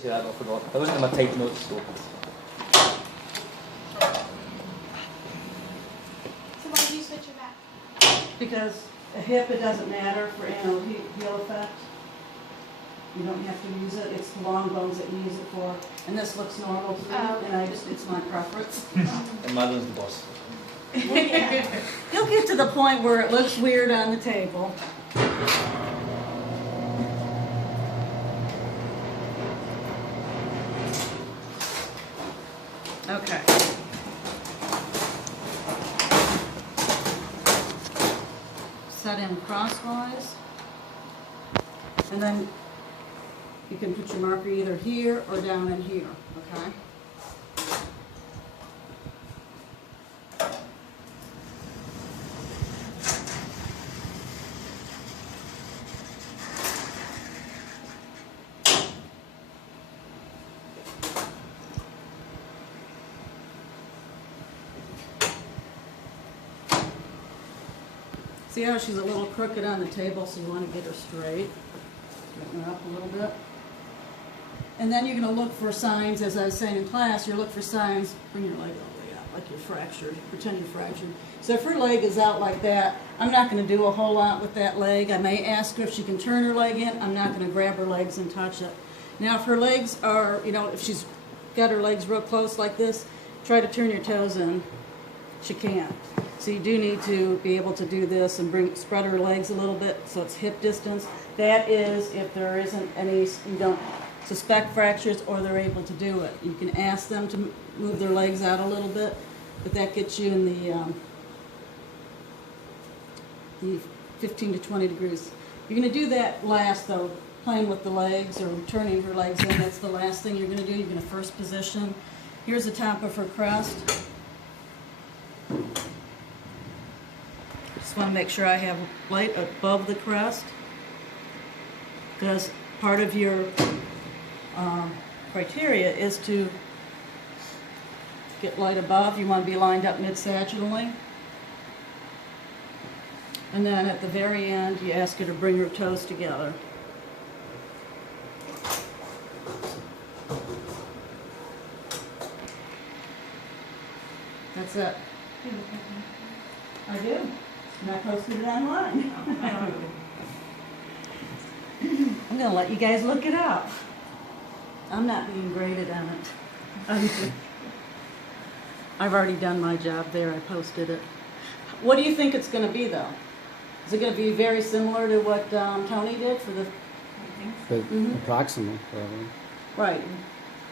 Ja, I forgot. I wasn't in my type notes, so. So why do you switch it back? Because a hip, it doesn't matter for anal heel effect. You don't have to use it, it's the long bones that you use it for. And this looks normal to me, Oh. and it's my preference. And Madeline's the boss. You'll get to the point where it looks weird on the table. Okay. Set in crosswise. And then you can put your marker either here or down in here, okay? See how she's a little crooked on the table, so you want to get her straight. Straighten her up a little bit. And then you're going to look for signs, as I was saying in class, you look for signs, bring your leg all the way out, like you're fractured, pretend you're fractured. So if her leg is out like that, I'm not going to do a whole lot with that leg. I may ask her if she can turn her leg in. I'm not going to grab her legs and touch it. Now if her legs are, if she's got her legs real close like this, try to turn your toes in. She can't. So you do need to be able to do this and spread her legs a little bit so it's hip distance. That is if there isn't any, you don't suspect fractures or they're able to do it. You can ask them to move their legs out a little bit, but that gets you in the 15 to 20 degrees. You're going to do that last though, playing with the legs or turning her legs in. That's the last thing you're going to do. You're going to first position. Here's the top of her crest. Just want to make sure I have light above the crest, because part of your criteria is to get light above. You want to be lined up mid-sagittally. And then at the very end, you ask her to bring her toes together. That's it. I do. And I posted it online. I'm going to let you guys look it up. I'm not being graded on it. I've already done my job there. I posted it. What do you think it's going to be, though? Is it going to be very similar to what Tony did for the... Approximately, probably. Right.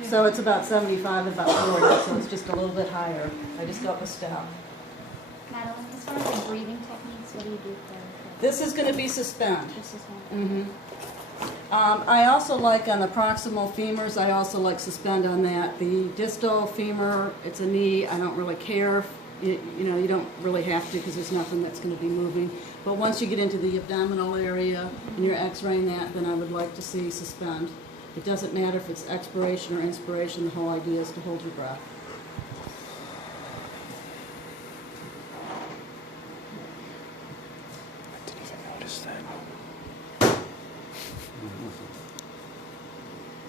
So it's about 75, about 40, so it's just a little bit higher. I just got the step. Madeline, as far as the breathing techniques, what do you do for This is going to be suspend. this is one? I also like on the proximal femurs, I also like suspend on that. The distal femur, it's a knee, I don't really care. You don't really have to because there's nothing that's going to be moving. But once you get into the abdominal area and you're x-raying that, then I would like to see suspend. It doesn't matter if it's expiration or inspiration, the whole idea is to hold your breath. I didn't even notice that.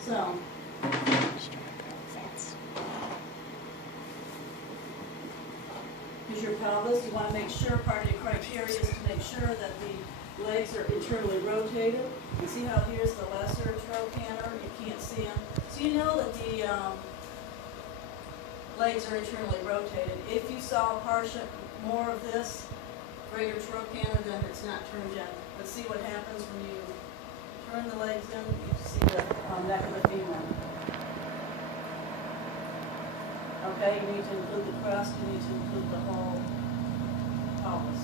So, here's your pelvis. You want to make sure, part of your criteria is to make sure that the legs are internally rotated. You see how here's the lesser trochanter? You can't see them. So you know that the legs are internally rotated. If you saw more of this greater trochanter, then it's not turned yet. But see what happens when you turn the legs in, you see the neck of the femur. Okay, you need to include the crest, you need to include the whole pelvis.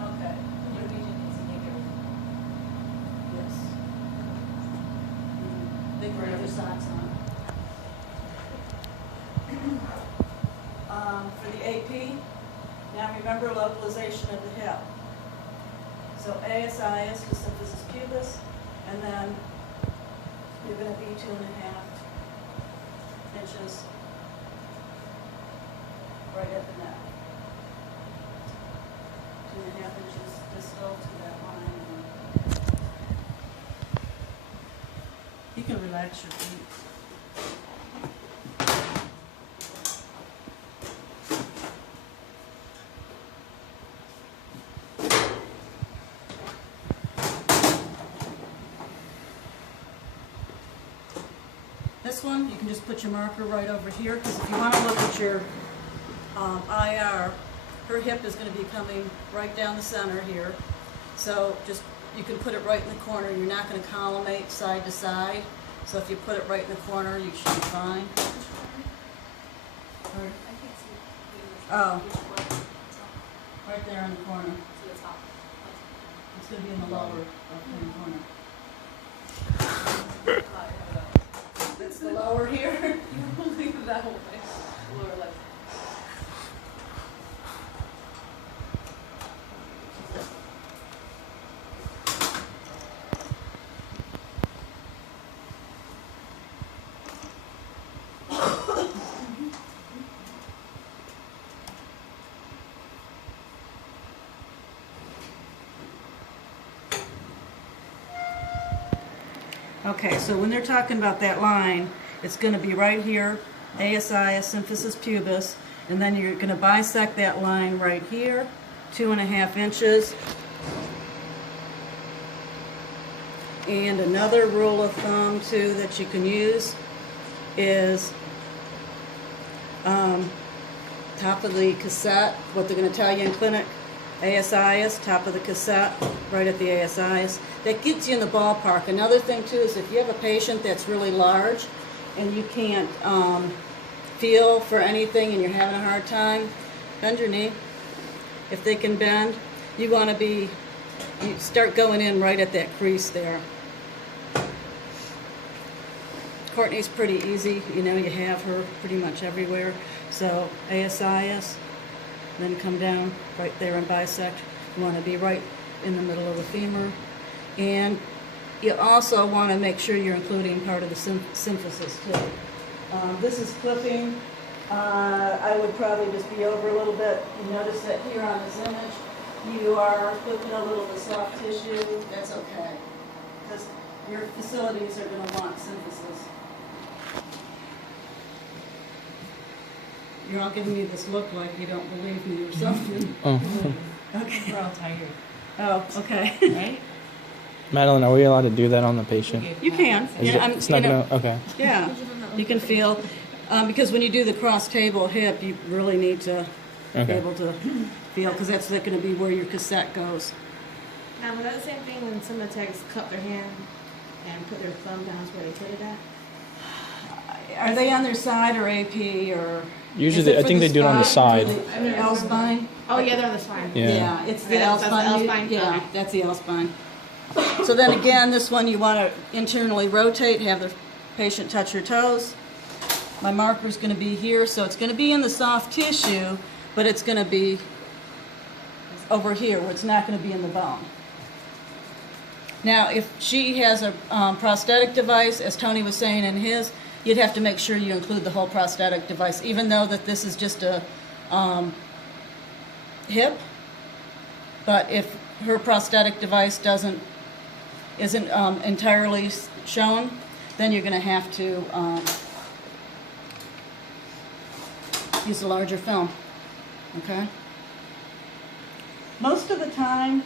Okay. Yes. Big regular socks on. For the AP, now remember localization of the hip. So ASI is the symphysis pubis, and then you're going to be 2.5 inches right at the neck. 2.5 relax your feet. This one, you can just put your marker right over here, because if you want to look at your IR, her hip is going to be coming right down the center here. So just, you can put it right in the corner. You're not going to collimate side to side. So if you put it right in the corner, you should be fine. Or- Oh, right there in the corner. It's going to be in the lower left-hand corner. That's the lower here. Leave it that way. Lower left. Okay, so when they're talking about that line, it's going to be right here, ASI, symphysis pubis, and then you're going to bisect that line right here, 2.5 inches. And another rule of thumb, too, that you can use is top of the cassette, what they're going to tell you in clinic, ASIS, top of the cassette, right at the ASIS. That gets you in the ballpark. Another thing too is if you have a patient that's really large and you can't feel for anything and you're having a hard time, bend your knee. If they can bend, you want to be, you start going in right at that crease there. Courtney's pretty easy, you know, you have her pretty much everywhere. So ASIS, then come down right there and bisect. You want to be right in the middle of the femur. And you also want to make sure you're including part of the symphysis too. This is clipping. I would probably just be over a little bit. You notice that here on this image, you are clipping a little of the soft tissue. That's okay, because your facilities are going to want symphysis. You're all giving me this look like you don't believe me or something. Oh. Okay. We're all tired, Oh, okay. right? Madeline, are we allowed to do that on the patient? You can. Is Yeah, it's not you know, gonna, okay. yeah, you can feel, because when you do the cross-table hip, you really need to be Okay. able to feel, because that's going to be where your cassette goes. Now, was that the same thing when some of the techs cup their hand and put their thumb down where they put it at? Are they on their side or AP or? Usually, is it I for think they do it on the spine? side. The L spine? Oh, yeah, they're on the spine. Yeah. It's the Okay, L that's the spine. L spine? Yeah, Okay. that's the L spine. So then again, this one you want to internally rotate, have the patient touch her toes. My marker's going to be here, so it's going to be in the soft tissue, but it's going to be over here, where it's not going to be in the bone. Now, if she has a prosthetic device, as Tony was saying in his, you'd have to make sure you include the whole prosthetic device, even though that this is just a hip. But if her prosthetic device isn't entirely shown, then you're going to have to use a larger film. Okay? Most of the time,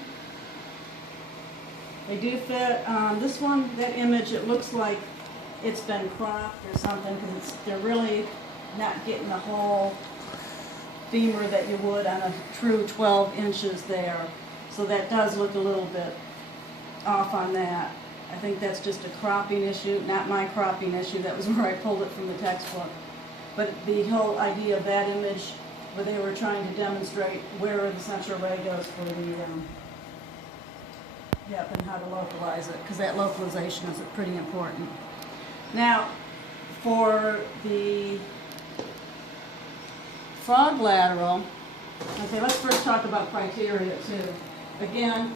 they do fit. This one, that image, it looks like it's been cropped or something, because they're really not getting the whole femur that you would on a true 12 inches there. So that does look a little bit off on that. I think that's just a cropping issue, not my cropping issue. That was where I pulled it from the textbook. But the whole idea of that image, where they were trying to demonstrate where the central ray goes for the hip and how to localize it, because that localization is pretty important. Now, for the frog lateral, okay, let's first talk about criteria too. Again,